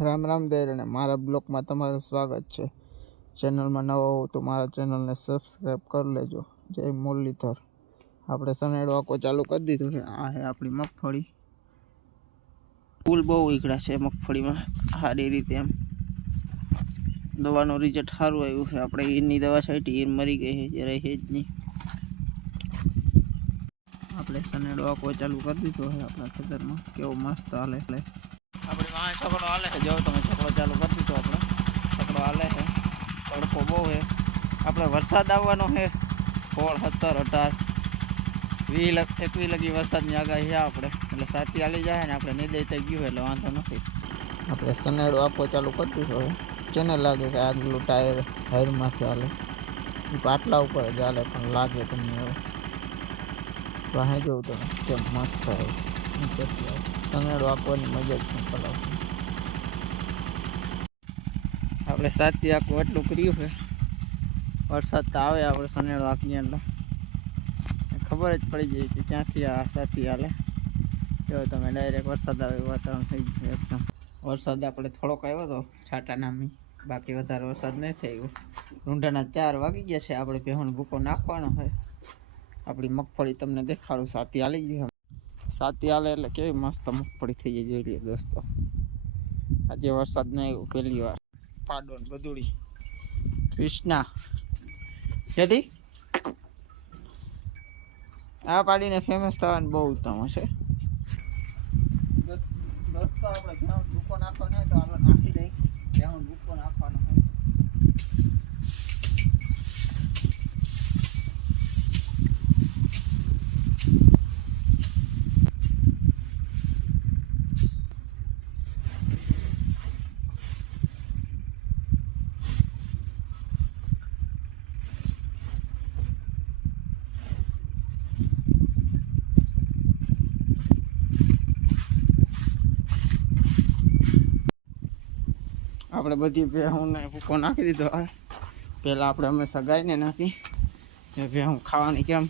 રામ રામ દેર અને મારા બ્લોગમાં તમારું સ્વાગત છે. ચેનલમાં નવા હોવ તો મારા ચેનલને સબસ્ક્રાઈબ કરી લેજો. જય મુરલીધર. આપણે સનેડો આખો ચાલુ કરી દીધો છે. આ છે આપણી મગફળી. ફૂલ બહુ ઈકડા છે મગફળીમાં. સારી રીતે એમ. દવાનું રિઝલ્ટ સારું આવ્યું છે. આપણે ઈરની દવા છાંટી ઈર મરી ગઈ છે. જ્યારે છે જ નહીં. આપણે સનેડો આખો ચાલુ કરી દીધો છે આપણા ખેતરમાં. કેવો મસ્ત હાલે એટલે આપણી વાહ છકડો હાલે છે જો તમે છકડો ચાલુ કરી દીધો આપણે છકડો હાલે છે તડકો બહુ છે આપણે વરસાદ આવવાનો છે સોળ સત્તર અઢાર વી લગ એકવી લગી વરસાદની આગાહી છે આપણે એટલે સાચી હાલી જાય ને આપણે નિર્દય થઈ ગયું એટલે વાંધો નથી. આપણે સનેડો આપવો ચાલુ કરી દીધો છે જેને લાગે કે આગલું ટાયર હાયરમાંથી હાલે. એ પાટલા ઉપર જ હાલે પણ લાગે તમને હવે. વાહે જવું તમે કેમ મસ્ત થાય. આવે. આપવાની મજા જ અલગ આપણે સાતી આખું એટલું કર્યું છે. વરસાદ તો આવે આપણે સનેડો આંકની એટલે ખબર જ પડી જાય કે ક્યાંથી આ સાથી હાલે. જો તમે ડાયરેક્ટ વરસાદ આવે વાતાવરણ થઈ ગયું એકદમ. વરસાદ આપણે થોડોક આવ્યો હતો છાટા નામી. બાકી વધારે વરસાદ નહીં થયો રૂંઢાના ચાર વાગી ગયા છે. આપણે ભેહણ ભૂકો નાખવાનો હોય આપણી મગફળી તમને દેખાડું. સાથી હાલી ગઈ સાતી હાલે એટલે કેવી મસ્ત મગફળી થઈ જાય જોઈ લઈએ દોસ્તો. આજે વરસાદ નહીં આવ્યો, પહેલી વાર. પાડો ને બધુડી. કૃષ્ણા. જેથી આ પાડીને ફેમસ થવાનું બહુ ઉત્તમ છે દોસ્તો આપણે ભૂકો નાખવાનો હોય તો આપણે નાખી દઈ ઘઉં ભૂકો નાખવાનો હોય આપણે બધી ભેહુંને ભૂકો નાખી દીધો પહેલાં આપણે અમે સગાઈને નાખી. એ ભેહું ખાવાની કેમ?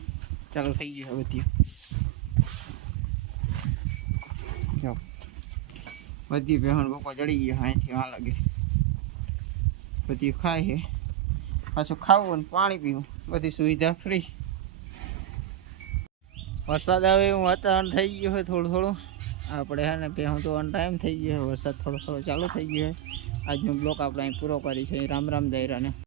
ચાલુ થઈ ગઈ હવે બધી. બધી ભેહું ભૂકો ચડી ગયો અહીંથી વાં લાગે. બધી ખાય છે. પાછું ખાવું અને પાણી પીવું. બધી સુવિધા ફ્રી. વરસાદ આવે એવું વાતાવરણ થઈ ગયું હોય થોડું થોડું. આપણે હે ને હું તો ટાઈમ થઈ ગયો વરસાદ થોડો થોડો ચાલુ થઈ ગયો આજનો બ્લોક આપણે અહીં પૂરો કરી છે રામ રામ દૈરાને